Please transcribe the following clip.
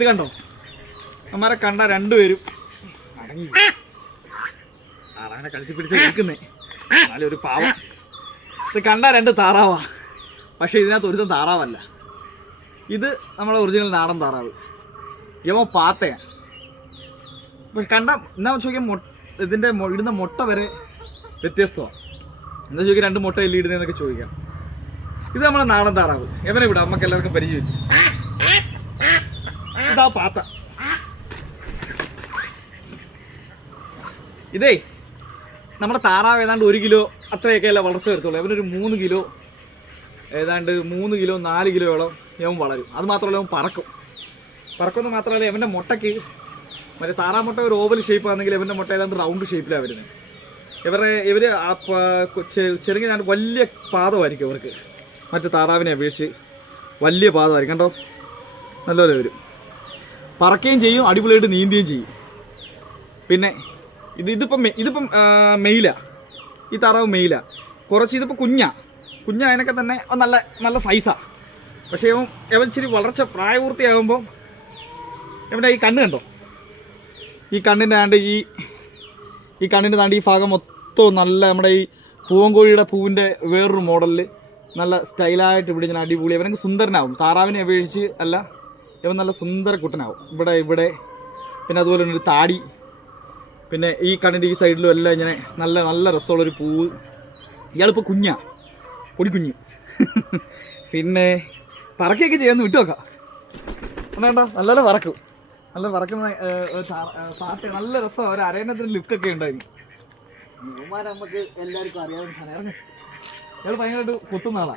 ഇത് കണ്ടോ? അമ്മാരെ കണ്ട രണ്ടുപേരും താറാവിനെ കളിച്ച് പിടിച്ച് നിൽക്കുന്നേ. എന്നാലും ഒരു പാവം. ഇത് കണ്ട രണ്ട് താറാവാ. പക്ഷെ ഇതിനകത്ത് ഒരുത്തം താറാവല്ല. ഇത് നമ്മളെ ഒറിജിനൽ നാടൻ താറാവ്. യമോ പാത്തയാണ് പക്ഷെ കണ്ട എന്നാ ചോദിക്കാൻ മൊ ഇതിന്റെ ഇടുന്ന മുട്ട വരെ വ്യത്യസ്തമാണ് എന്താ ചോദിക്കാം രണ്ട് മുട്ട എല്ലി ഇടുന്നതെന്നൊക്കെ ചോദിക്കാം. ഇത് നമ്മളെ നാടൻ താറാവ്. എവനെ വിടാം? നമുക്ക് എല്ലാവർക്കും പരിചയം ഇതാ പാത്ത. ഇതേ നമ്മുടെ താറാവ് ഏതാണ്ട് ഒരു കിലോ അത്രയൊക്കെ അല്ല വളർച്ച വരത്തുള്ളൂ. അവനൊരു മൂന്ന് കിലോ ഏതാണ്ട് മൂന്ന് കിലോ നാല് കിലോയോളം ഇവൻ വളരും. അത് മാത്രമല്ല അവൻ പറക്കും. പറക്കുമെന്ന് മാത്രമല്ല ഇവന്റെ മുട്ടയ്ക്ക് മറ്റേ താറാമുട്ട ഒരു ഓവൽ ഷേപ്പ് ആണെങ്കിൽ മുട്ട ഏതാണ്ട് റൗണ്ട് ഷേപ്പിലാണ് വരുന്നത് ഇവരെ ഇവർ ആ പ- ചെ- ചെറുങ്ങി ഞാൻ വലിയ പാദമായിരിക്കും അവർക്ക് മറ്റു താറാവിനെ അപേക്ഷിച്ച് വലിയ പാദമായിരിക്കും. കണ്ടോ? നല്ലപോലെ വരും. പറക്കുകയും ചെയ്യും അടിപൊളിയായിട്ട് നീന്തുകയും ചെയ്യും. പിന്നെ ഇത് ഇതിപ്പം ഇതിപ്പം മെയിലാണ് മെയിലാ. ഈ താറാവ് മെയിലാ. കുറച്ച് ഇതിപ്പോൾ കുഞ്ഞാ. കുഞ്ഞായതിനൊക്കെ തന്നെ നല്ല നല്ല സൈസാണ് പക്ഷേ ഇവൻ ഇച്ചിരി വളർച്ച പ്രായപൂർത്തിയാകുമ്പോൾ ഇവന്റെ ഈ കണ്ണ് കണ്ടോ? ഈ കണ്ണിന്റെ ആണ്ട് ഈ ഈ കണ്ണിന്റെ താണ്ട് ഈ ഭാഗം മൊത്തവും നല്ല നമ്മുടെ ഈ പൂവൻകോഴിയുടെ പൂവിന്റെ വേറൊരു മോഡലിൽ നല്ല സ്റ്റൈലായിട്ട് ഇവിടെ ഞാൻ അടിപൊളി. അവനക്ക് സുന്ദരനാവും. താറാവിനെ അപേക്ഷിച്ച് അല്ല ഇവൻ നല്ല സുന്ദര കുട്ടനാവും. ഇവിടെ ഇവിടെ. പിന്നെ അതുപോലെ തന്നെ ഒരു താടി. പിന്നെ ഈ കണ്ണിന്റെ ഈ സൈഡിലും എല്ലാം ഇങ്ങനെ നല്ല നല്ല രസമുള്ളൊരു പൂവ്. ഇയാളിപ്പോൾ കുഞ്ഞാ. പൊടിക്കുഞ്ഞ്. പിന്നെ പറക്കുകയൊക്കെ ചെയ്യാമെന്ന് വിട്ടു നോക്കാം. വേണ്ട നല്ലപോലെ പറക്കും. നല്ല പറക്കുന്ന പാട്ട് നല്ല രസമാണ് ഒരു അരയണത്തിന് ലുക്കൊക്കെ ഉണ്ടായിരുന്നു. നമുക്ക് എല്ലാവർക്കും അറിയാവുന്ന ഇയാൾ ഭയങ്കരമായിട്ട് കുത്തുന്ന ആളാ.